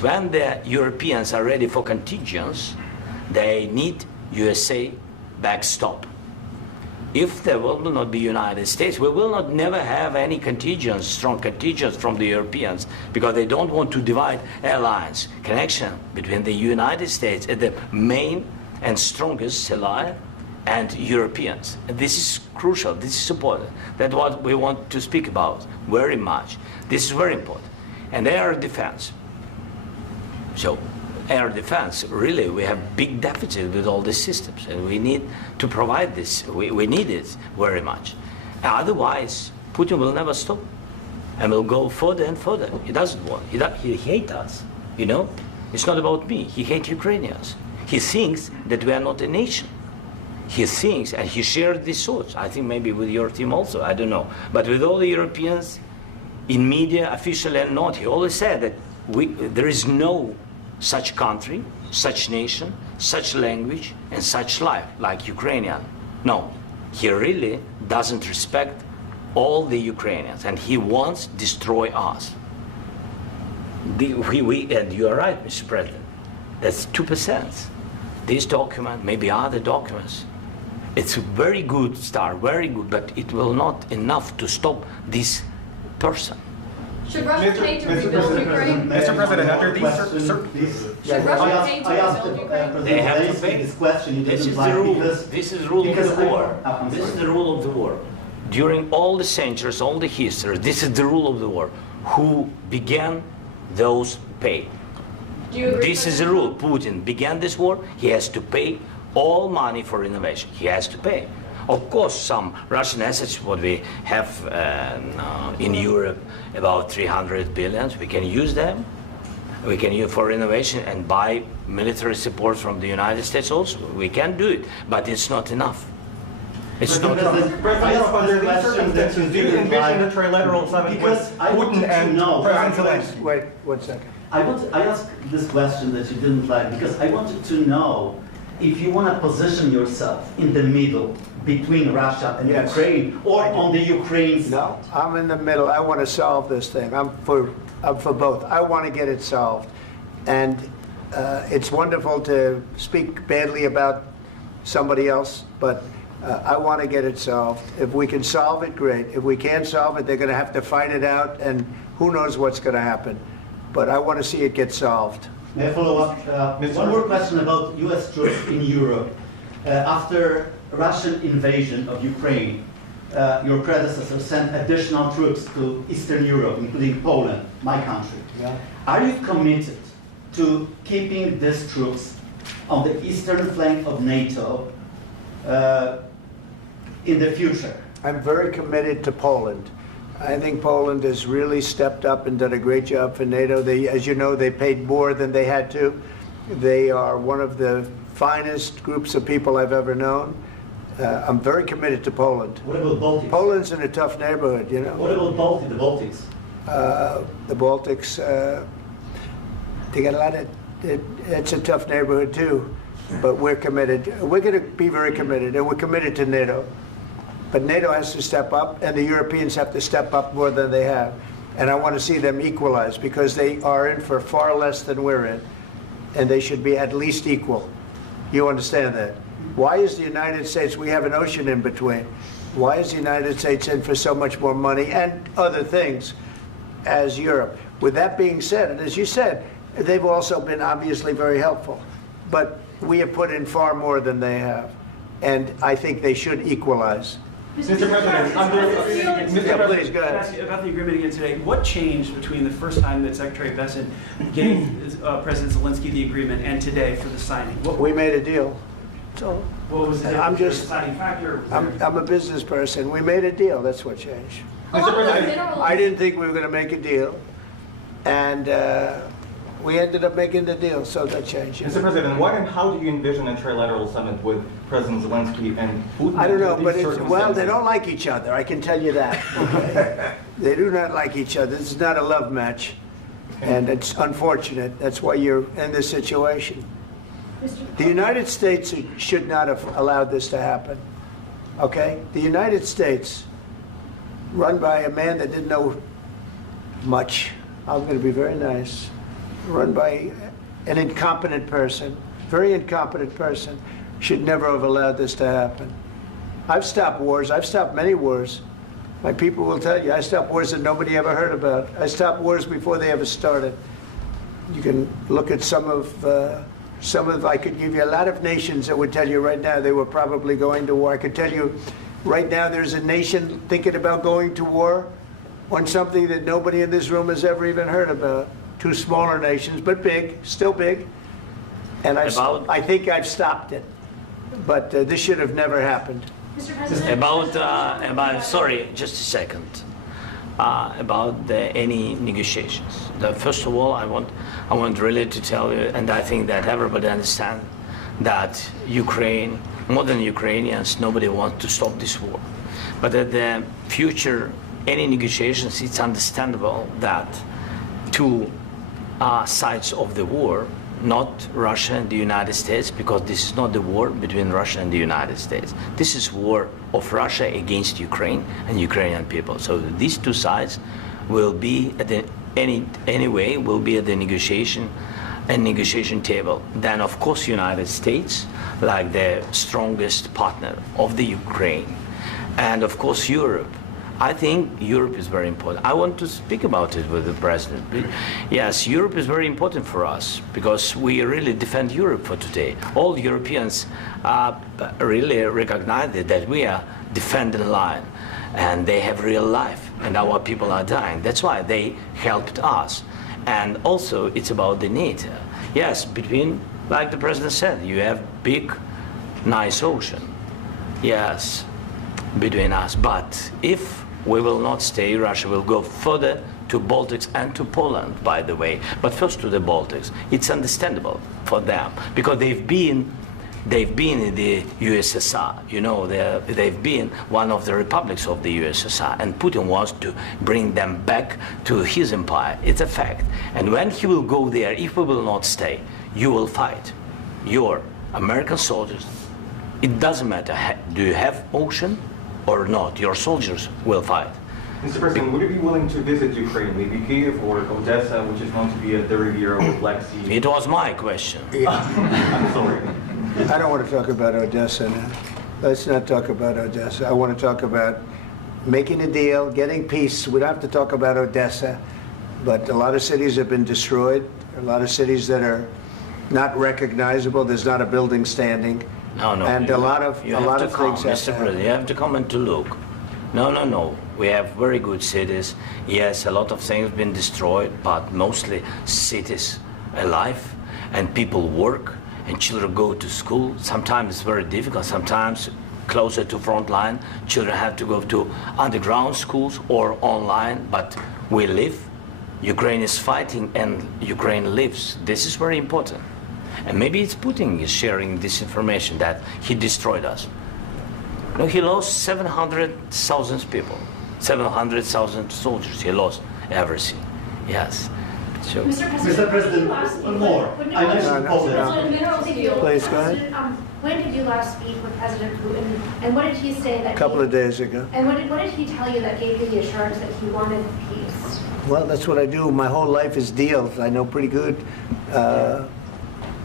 When the Europeans are ready for contingents, they need USA backstop. If there will not be United States, we will not never have any contingents, strong contingents from the Europeans, because they don't want to divide alliance, connection between the United States and the main and strongest ally and Europeans. And this is crucial, this is important. That's what we want to speak about very much. This is very important. And air defense. So air defense, really, we have big deficit with all these systems, and we need to provide this. We need it very much. Otherwise, Putin will never stop, and will go further and further. He doesn't want. He hates us, you know? It's not about me. He hates Ukrainians. He thinks that we are not a nation. He thinks, and he shared these thoughts, I think maybe with your team also, I don't know. But with all the Europeans, in media, officially and not, he always said that there is no such country, such nation, such language, and such life like Ukrainian. No, he really doesn't respect all the Ukrainians, and he wants to destroy us. And you are right, Mr. President, that's 2%. This document, maybe other documents, it's a very good start, very good, but it will not enough to stop this person. Should Russia pay to rebuild Ukraine? Mr. President, under these Should Russia pay to rebuild Ukraine? They have to pay. This question. This is the rule. This is the rule of the war. This is the rule of the war. During all the centuries, all the history, this is the rule of the war. Who began, those pay. Do you agree? This is the rule. Putin began this war. He has to pay all money for innovation. He has to pay. Of course, some Russian assets, what we have in Europe, about 300 billion, we can use them. We can use for innovation and buy military support from the United States also. We can do it, but it's not enough. It's not enough. President, under these circumstances, do you envision a trilateral summit with Putin and President Zelensky? Wait 1 second. I asked this question that you didn't like because I wanted to know if you want to position yourself in the middle between Russia and Yes. Ukraine, or on the Ukraine side. No, I'm in the middle. I want to solve this thing. I'm for both. I want to get it solved. And it's wonderful to speak badly about somebody else, but I want to get it solved. If we can solve it, great. If we can't solve it, they're going to have to fight it out, and who knows what's going to happen. But I want to see it get solved. May I follow up? One more question about U.S. troops in Europe. After Russian invasion of Ukraine, your predecessor sent additional troops to Eastern Europe, including Poland, my country. Yeah. Are you committed to keeping these troops on the eastern flank of NATO in the future? I'm very committed to Poland. I think Poland has really stepped up and done a great job for NATO. As you know, they paid more than they had to. They are one of the finest groups of people I've ever known. I'm very committed to Poland. What about Baltics? Poland's in a tough neighborhood, you know. What about the Baltics? The Baltics, they got a lot of, it's a tough neighborhood too, but we're committed. We're going to be very committed, and we're committed to NATO. But NATO has to step up, and the Europeans have to step up more than they have. And I want to see them equalize, because they are in for far less than we're in, and they should be at least equal. You understand that? Why is the United States, we have an ocean in between, why is the United States in for so much more money and other things as Europe? With that being said, and as you said, they've also been obviously very helpful, but we have put in far more than they have, and I think they should equalize. Mr. President, Please, go ahead. About the agreement again today, what changed between the first time that Secretary Bessent gave President Zelensky the agreement and today for the signing? We made a deal. So What was the deciding factor? I'm a business person. We made a deal. That's what changed. Mr. President, I didn't think we were going to make a deal, and we ended up making the deal, so that changed. Mr. President, what and how do you envision a trilateral summit with President Zelensky and Putin? I don't know, under but these well, they circumstances? don't like each other. I can tell you that. Okay? They do not like each other. This is not a love match, and it's unfortunate. That's why you're in this situation. The United States should not have allowed this to happen. Okay? The United States, run by a man that didn't know much. I'm going to be very nice. run by an incompetent person, very incompetent person, should never have allowed this to happen. I've stopped wars. I've stopped many wars. My people will tell you, I stopped wars that nobody ever heard about. I stopped wars before they ever started. You can look at some of, I could give you a lot of nations that would tell you right now they were probably going to war. I could tell you right now there's a nation thinking about going to war on something that nobody in this room has ever even heard about. Two smaller nations, but big, still big. And I think I've stopped it. But this should have never happened. Mr. President? Sorry, just a second. About any negotiations. First of all, I want really to tell you, and I think that everybody understands that Ukraine, more than Ukrainians, nobody wants to stop this war. But at the future, any negotiations, it's understandable that two sides of the war, not Russia and the United States, because this is not the war between Russia and the United States. This is war of Russia against Ukraine and Ukrainian people. So these two sides will be at the will be at the negotiation table. Then of course United States, like the strongest partner of the Ukraine, and of course Europe. I think Europe is very important. I want to speak about it with the President. Yes, Europe is very important for us because we really defend Europe for today. All Europeans really recognize that we are defending the line and they have real life and our people are dying. That's why they helped us. And also it's about the NATO. Yes, between, like the President said, you have big, nice ocean. Yes, between us. But if we will not stay, Russia will go further to Baltics and to Poland, by the way. But first to the Baltics. It's understandable for them because they've been in the USSR. You know, they've been one of the republics of the USSR, and Putin wants to bring them back to his empire. It's a fact. And when he will go there, if we will not stay, you will fight. Your American soldiers, it doesn't matter, do you have ocean or not, your soldiers will fight. Mr. President, would you be willing to visit Ukraine, maybe Kyiv or Odessa, which is known to be a dirty area with Black Sea? It was my question. I'm sorry. I don't want to talk about Odessa now. Let's not talk about Odessa. I want to talk about making a deal, getting peace. We don't have to talk about Odessa, but a lot of cities have been destroyed. A lot of cities that are not recognizable. There's not a building standing. No. And a lot of things have Mr. President, you have to come and to look. No. We have very good cities. Yes, a lot of things have been destroyed, but mostly cities alive, and people work, and children go to school. Sometimes it's very difficult. Sometimes closer to front line, children have to go to underground schools or online, but we live. Ukraine is fighting, and Ukraine lives. This is very important. And maybe it's Putin is sharing this information that he destroyed us. No, he lost 700,000 people, 700,000 soldiers. He lost everything. Yes. So. Mr. President, one more. I mentioned Poland. Please, go ahead. When did you last speak with President Putin, and what did he say that? A couple of days ago. And what did he tell you that gave you the assurance that he wanted peace? Well, that's what I do. My whole life is deals. I know pretty good.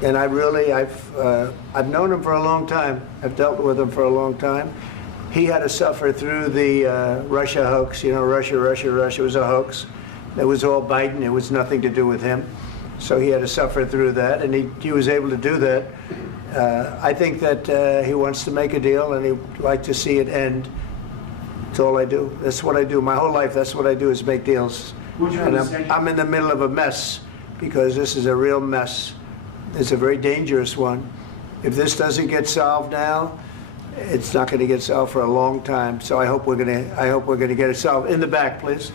And I've known him for a long time. I've dealt with him for a long time. He had to suffer through the Russia hoax. You know, Russia was a hoax. It was all Biden. It was nothing to do with him. So he had to suffer through that, and he was able to do that. I think that he wants to make a deal, and he'd like to see it end. That's all I do. That's what I do. My whole life, that's what I do, is make deals. And I'm in the middle of a mess, because this is a real mess. It's a very dangerous one. If this doesn't get solved now, it's not going to get solved for a long time. So I hope we're going to get it solved. In the back, please.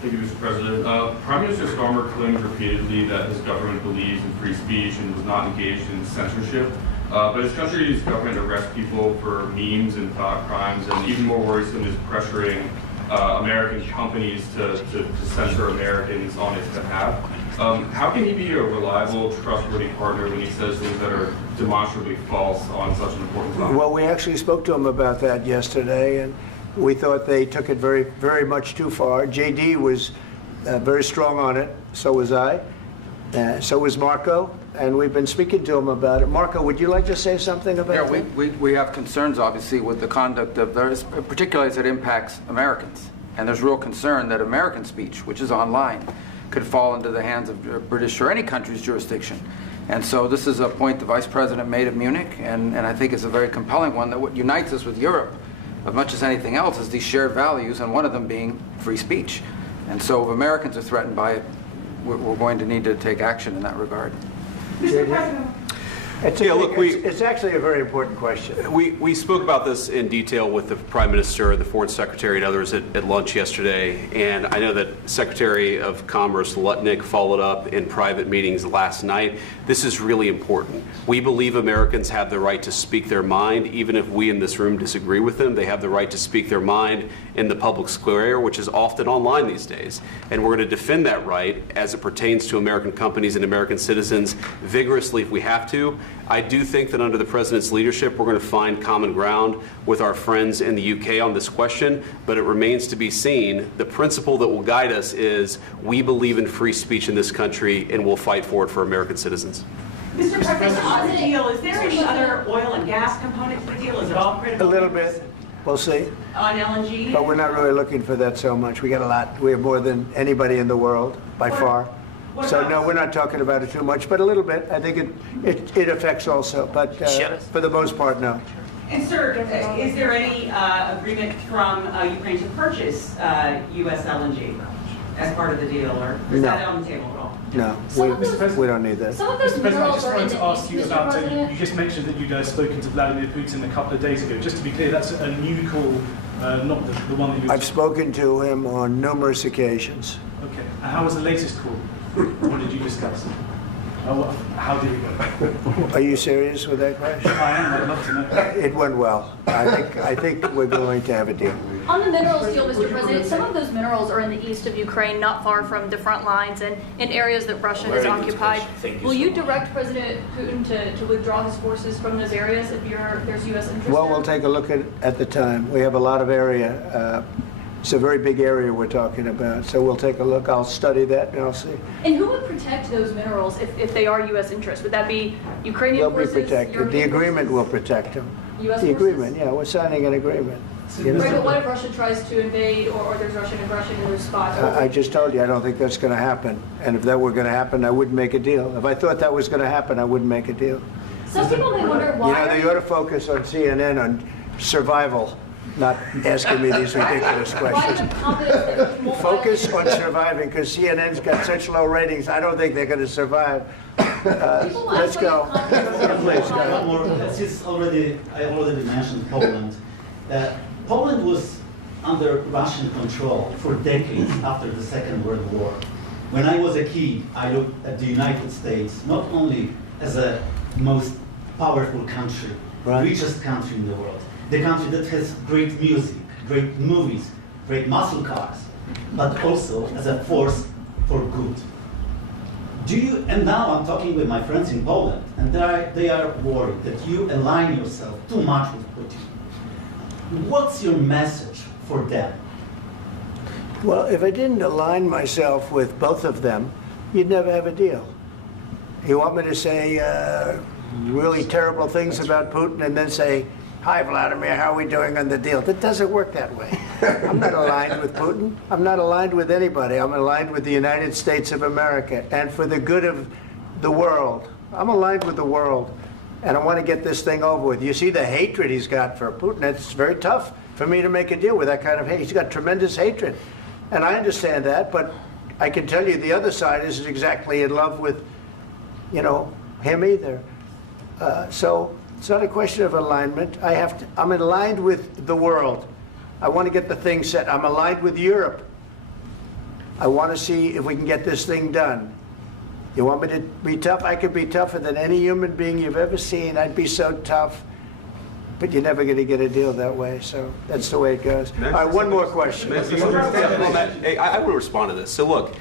Thank you, Mr. President. Prime Minister Starmer claimed repeatedly that his government believes in free speech and was not engaged in censorship. But his country's government arrests people for memes and thought crimes, and even more worrisome is pressuring American companies to censor Americans on its behalf. How can he be a reliable, trustworthy partner when he says things that are demonstrably false on such an important topic? Well, we actually spoke to him about that yesterday, and we thought they took it very, very much too far. JD was very strong on it, so was I. So was Marco, and we've been speaking to him about it. Marco, would you like to say something about that? We have concerns, obviously, with the conduct of those, particularly as it impacts Americans. And there's real concern that American speech, which is online, could fall into the hands of British or any country's jurisdiction. And so this is a point the Vice President made at Munich, and I think it's a very compelling one, that what unites us with Europe, as much as anything else, is these shared values, and one of them being free speech. And so if Americans are threatened by it, we're going to need to take action in that regard. Mr. President. It's actually a very important question. We spoke about this in detail with the Prime Minister, the Foreign Secretary, and others at lunch yesterday. And I know that Secretary of Commerce Lutnick followed up in private meetings last night. This is really important. We believe Americans have the right to speak their mind, even if we in this room disagree with them. They have the right to speak their mind in the public square, which is often online these days. And we're going to defend that right as it pertains to American companies and American citizens vigorously if we have to. I do think that under the President's leadership, we're going to find common ground with our friends in the UK on this question, but it remains to be seen. The principle that will guide us is we believe in free speech in this country, and we'll fight for it for American citizens. Mr. President, on the deal, is there any other oil and gas component to the deal? Is it all critical? A little bit. We'll see. On LNG? But we're not really looking for that so much. We got a lot. We have more than anybody in the world, by far. So no, we're not talking about it too much, but a little bit. I think it affects also, but for the most part, no. And sir, is there any agreement from Ukraine to purchase U.S. LNG as part of the deal, or is that on the table at all? No, we don't need that. Mr. President, I just wanted to ask you about, you just mentioned that you'd spoken to Vladimir Putin a couple of days ago. Just to be clear, that's a new call, not the one that you... I've spoken to him on numerous occasions. Okay, and how was the latest call? What did you discuss? How did it go? Are you serious with that question? I am, I'd love to know. It went well. I think we're going to have a deal. On the minerals deal, Mr. President, some of those minerals are in the east of Ukraine, not far from the front lines and in areas that Russia has occupied. Will you direct President Putin to withdraw his forces from those areas if there's U.S. interest? Well, we'll take a look at the time. We have a lot of area. It's a very big area we're talking about, so we'll take a look. I'll study that and I'll see. And who would protect those minerals if they are U.S. interests? Would that be Ukrainian forces? They'll be protected. European The agreement forces? will protect them. U.S. The forces? agreement, yeah, we're signing an agreement. Right, but what if Russia tries to invade or there's Russian aggression in those spots? I just told you, I don't think that's going to happen. And if that were going to happen, I wouldn't make a deal. If I thought that was going to happen, I wouldn't make a deal. Some people may wonder why. You know, they ought to focus on CNN on survival, not asking me these ridiculous questions. Focus on surviving, because CNN's got such low ratings. I don't think they're going to survive. Let's go. Please, One more. Since I already mentioned Poland. Poland was under Russian control for decades after the Second World War. When I was a kid, I looked at the United States not only as a most powerful country, richest country in the world, the country that has great music, great movies, great muscle cars, but also as a force for good. And now I'm talking with my friends in Poland, and they are worried that you align yourself too much with Putin. What's your message for them? Well, if I didn't align myself with both of them, you'd never have a deal. You want me to say really terrible things about Putin and then say, "Hi, Vladimir, how are we doing on the deal?" That doesn't work that way. I'm not aligned with Putin. I'm not aligned with anybody. I'm aligned with the United States of America and for the good of the world. I'm aligned with the world, and I want to get this thing over with. You see the hatred he's got for Putin. It's very tough for me to make a deal with that kind of hate. He's got tremendous hatred, and I understand that, but I can tell you the other side isn't exactly in love with, him either. So it's not a question of alignment. I'm aligned with the world. I want to get the thing set. I'm aligned with Europe. I want to see if we can get this thing done. You want me to be tough? I could be tougher than any human being you've ever seen. I'd be so tough. But you're never going to get a deal that way, so that's the way it goes. All right, one more question. I would respond to this. So look,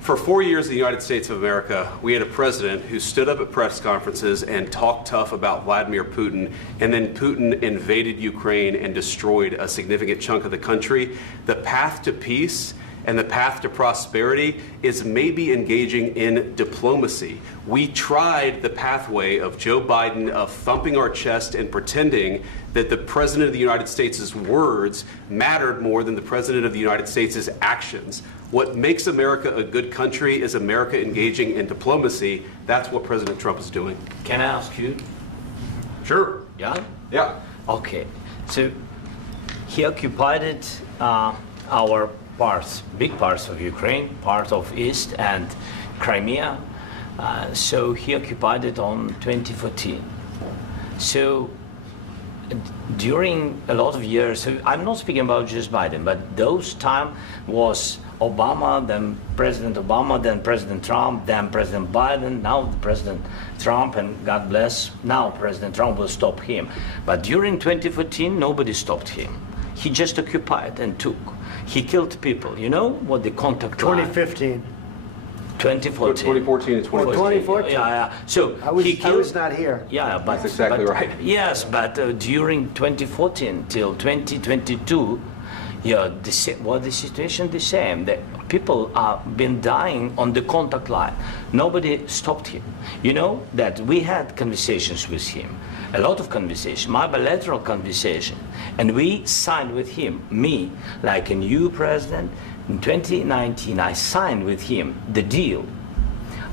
for 4 years in the United States of America, we had a president who stood up at press conferences and talked tough about Vladimir Putin, and then Putin invaded Ukraine and destroyed a significant chunk of the country. The path to peace And the path to prosperity is maybe engaging in diplomacy. We tried the pathway of Joe Biden of thumping our chest and pretending that the President of the United States' words mattered more than the President of the United States' actions. What makes America a good country is America engaging in diplomacy. That's what President Trump is doing. Can I ask you? Sure. Yeah? Yeah. Okay. So he occupied our parts, big parts of Ukraine, part of East and Crimea. So he occupied it on 2014. So during a lot of years, so I'm not speaking about just Biden, but those time was Obama, then President Obama, then President Trump, then President Biden, now President Trump, and God bless, now President Trump will stop him. But during 2014, nobody stopped him. He just occupied and took. He killed people. You know what the contact line? 2015. 2014 2014. and 2014. 2014. Yeah. So I was, he killed, I was not here. Yeah, but That's exactly right. Yes, but during 2014 till 2022, yeah, the situation the same. The people have been dying on the contact line. Nobody stopped him. You know that we had conversations with him, a lot of conversation, my bilateral conversation, and we signed with him, me, like a new president. In 2019, I signed with him the deal.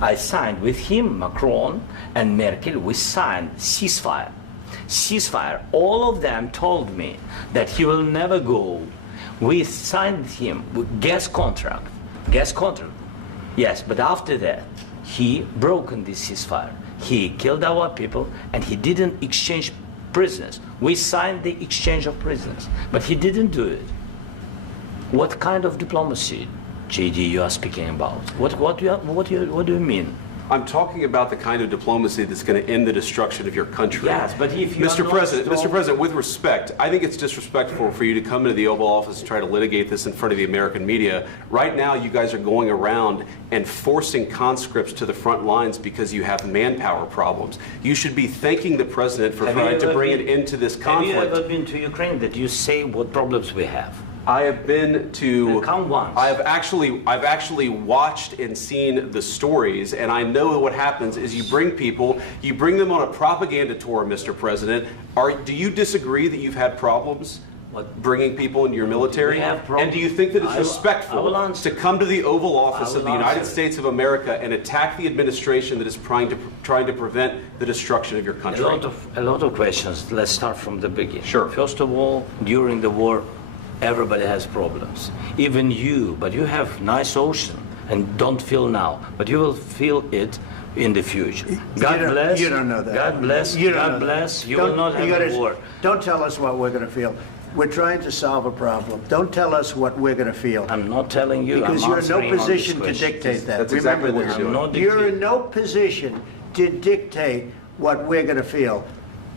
I signed with him, Macron and Merkel, we signed ceasefire. Ceasefire. All of them told me that he will never go. We signed him with gas contract. Yes, but after that, he broken this ceasefire. He killed our people and he didn't exchange prisoners. We signed the exchange of prisoners, but he didn't do it. What kind of diplomacy, JD, you are speaking about? What do you mean? I'm talking about the kind of diplomacy that's going to end the destruction of your country. Yes, but if you Mr. President, with respect, I think it's disrespectful for you to come into the Oval Office and try to litigate this in front of the American media. Right now, you guys are going around and forcing conscripts to the front lines because you have manpower problems. You should be thanking the President for trying to bring an end to this conflict. Have you ever been to Ukraine that you say what problems we have? I have been to. Count once. I've actually watched and seen the stories, and I know what happens is you bring them on a propaganda tour, Mr. President. Do you disagree that you've had problems bringing people into your military? And do you think that it's respectful to come to the Oval Office of the United States of America and attack the administration that is trying to prevent the destruction of your country? A lot of questions. Let's start from the beginning. Sure. First of all, during the war, everybody has problems, even you, but you have nice ocean and don't feel now, but you will feel it in the future. God bless. You don't know that. God bless. God bless. You will not have a war. Don't tell us what we're going to feel. We're trying to solve a problem. Don't tell us what we're going to feel. I'm not telling you. Because you're in no position to dictate that. That's exactly what you're doing. You're in no position to dictate what we're going to feel.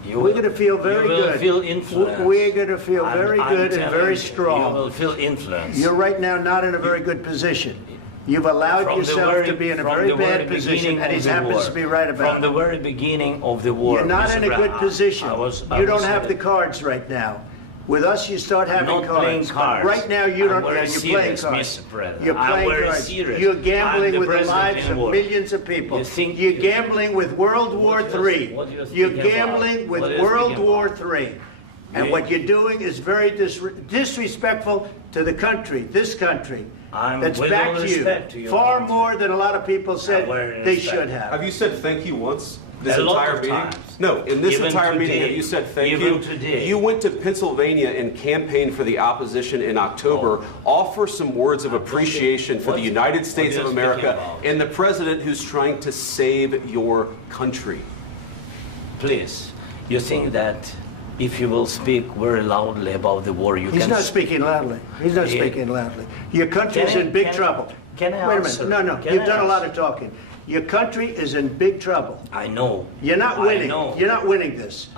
We're going to feel very good. You will feel influenced. We're going to feel very good and very strong. You will feel influenced. You're right now not in a very good position. You've allowed yourself to be in a very bad position, and he happens to be right about it. From the very beginning of the war. You're not in a good position. You don't have the cards right now. With us, you start having cards. Right now, you don't. You're playing cards. You're playing cards. You're gambling with the lives of millions of people. You're gambling with World War III. You're gambling with World War III. And what you're doing is very disrespectful to the country, this country, that's backed you far more than a lot of people said they should have. Have you said thank you once? This entire meeting? No, in this entire meeting, have you said thank you? You went to Pennsylvania and campaigned for the opposition in October. Offer some words of appreciation for the United States of America and the president who's trying to save your country. Please, you think that if you will speak very loudly about the war, He's not speaking loudly. He's not speaking loudly. Your country is in big trouble. Can I Wait a minute. No. You've done a lot of talking. Your country is in big trouble. I know. You're not winning. You're not winning this.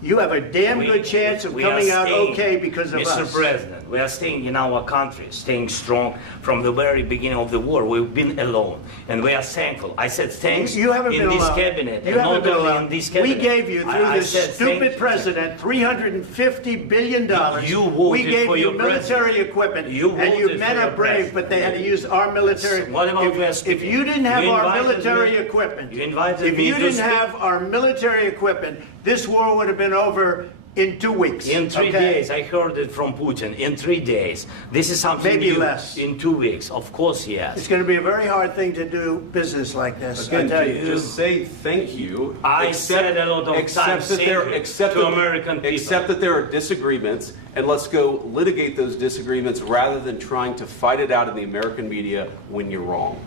you have a damn good chance of coming out okay because of us. Mr. President, we are staying in our country, staying strong from the very beginning of the war. We've been alone, and we are thankful. I said thanks you haven't in been this alone. cabinet, You and haven't not been only alone. in this cabinet. We gave you, through I this said stupid thank- president, $350 billion. You voted We gave for you your military president. equipment, You and you voted men for are your brave, president. but they had to use our military. What about West If Virginia? you didn't have You our invited military me- equipment, you invited if me you to didn't speak. have our military equipment, this war would have been over in 2 weeks. In 3 okay? days, I heard it from Putin. In 3 days, this is something Maybe new. less. In 2 weeks, of course, yes. It's going to be a very hard thing to do business like this. Again, I tell you. just say thank you. I said a lot of times thank you to American people. Accept that there are disagreements, and let's go litigate those disagreements rather than trying to fight it out in the American media when you're wrong.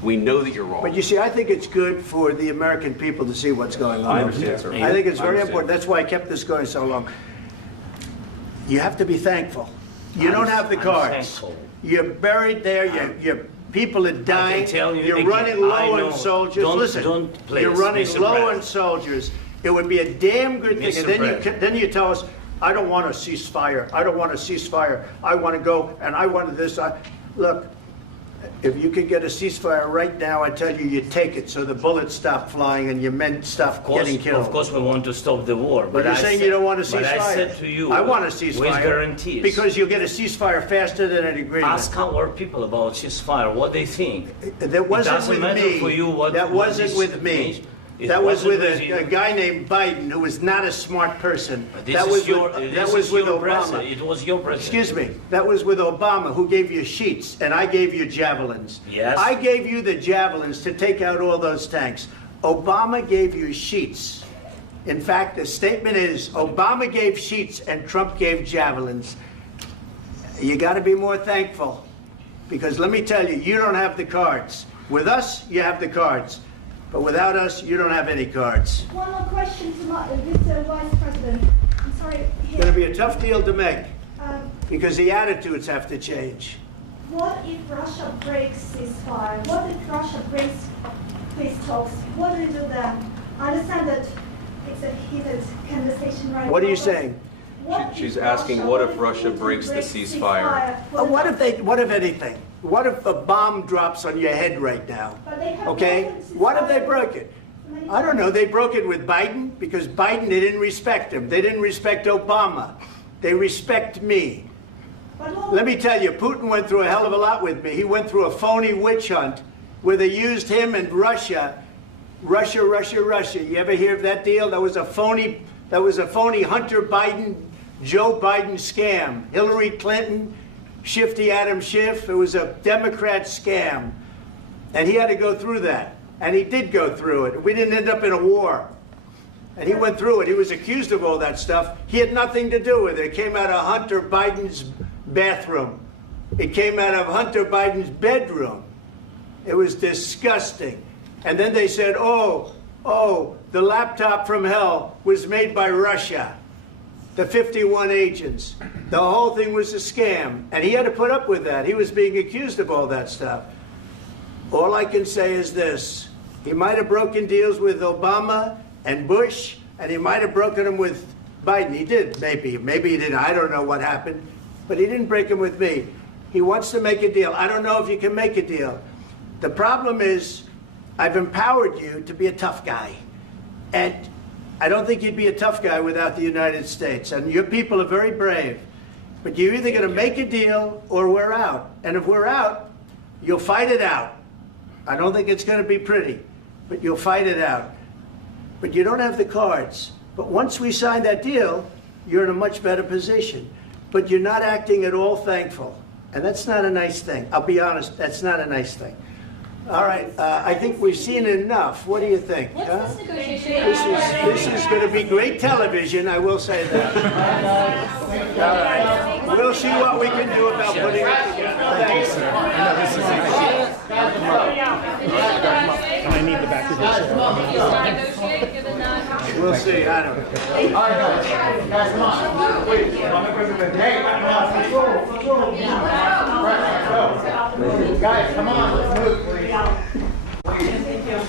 We know that you're wrong. But you see, I think it's good for the American people to see what's going on. I understand, sir. I think it's I very understand. important. That's why I kept this going so long. You have to be thankful. You don't have the I'm cards. thankful. You're buried there. Your people are dying. tell you You're again, running I low know. on soldiers. Don't- Listen, don't please, you're running Mr. low on President. soldiers. It would be a damn good thing. Mr. And then President. then you tell us, I don't want a ceasefire. I don't want a ceasefire. I want to go and I want this. Look, if you could get a ceasefire right now, I tell you, you take it so the bullets stop flying and your men stop getting killed. Of course, we want to stop the war. But you're saying you don't want a ceasefire. But I said to you, I want a ceasefire. with guarantees. Because you'll get a ceasefire faster than an agreement. Ask our people about ceasefire, what they think. That wasn't doesn't with matter me. for you what- That what wasn't this with me. means. It That was wasn't with with you. a guy named Biden who was not a smart person. But this That is was your, with, this that was is with your Obama. president. It was your president. Excuse me. That was with Obama, who gave you sheets, and I gave you javelins. Yes. I gave you the javelins to take out all those tanks. Obama gave you sheets. In fact, the statement is Obama gave sheets and Trump gave javelins. You got to be more thankful, because let me tell you, you don't have the cards. With us, you have the cards. But without us, you don't have any cards. One more question to Mr. Vice President. I'm sorry. It's going to be a tough deal to make, Um, because the attitudes have to change. What if Russia breaks ceasefire? What if Russia breaks peace talks? What do we do then? I understand that it's a heated conversation right now. What are you but saying? what She's if asking, what if Russia Putin breaks the breaks ceasefire? for the What talks? if anything? What if a bomb drops on your head right now? But they have Okay? broken What if they ceasefire broke it? many I don't know. times. They broke it with Biden because Biden, they didn't respect him. They didn't respect Obama. They respect me. But what- Let me tell you, Putin went through a hell of a lot with me. He went through a phony witch hunt where they used him and Russia. Russia. You ever hear of that deal? That was a phony Hunter Biden, Joe Biden scam. Hillary Clinton, Shifty Adam Schiff. It was a Democrat scam. And he had to go through that. And he did go through it. We didn't end up in a war. And he went through it. He was accused of all that stuff. He had nothing to do with it. It came out of Hunter Biden's bathroom. It came out of Hunter Biden's bedroom. It was disgusting. And then they said, oh, the laptop from hell was made by Russia. The 51 agents. The whole thing was a scam. And he had to put up with that. He was being accused of all that stuff. All I can say is this. He might have broken deals with Obama and Bush, and he might have broken them with Biden. He did, maybe. Maybe he didn't. I don't know what happened. But he didn't break them with me. He wants to make a deal. I don't know if you can make a deal. The problem is, I've empowered you to be a tough guy. And I don't think you'd be a tough guy without the United States. And your people are very brave. But you're either going to make a deal or we're out. And if we're out, you'll fight it out. I don't think it's going to be pretty, but you'll fight it out. But you don't have the cards. But once we sign that deal, you're in a much better position. But you're not acting at all thankful. And that's not a nice thing. I'll be honest, that's not a nice thing. All right, I think we've seen enough. What do you think? What's huh? this negotiation? This is going to be great television, I will say that. All right. We'll see what we can do about putting it together. Thanks. And I need the back of this. Negotiate, given that. We'll see, I don't know. Guys, come on. Wait, hey, let's go. Guys, come on, let's move.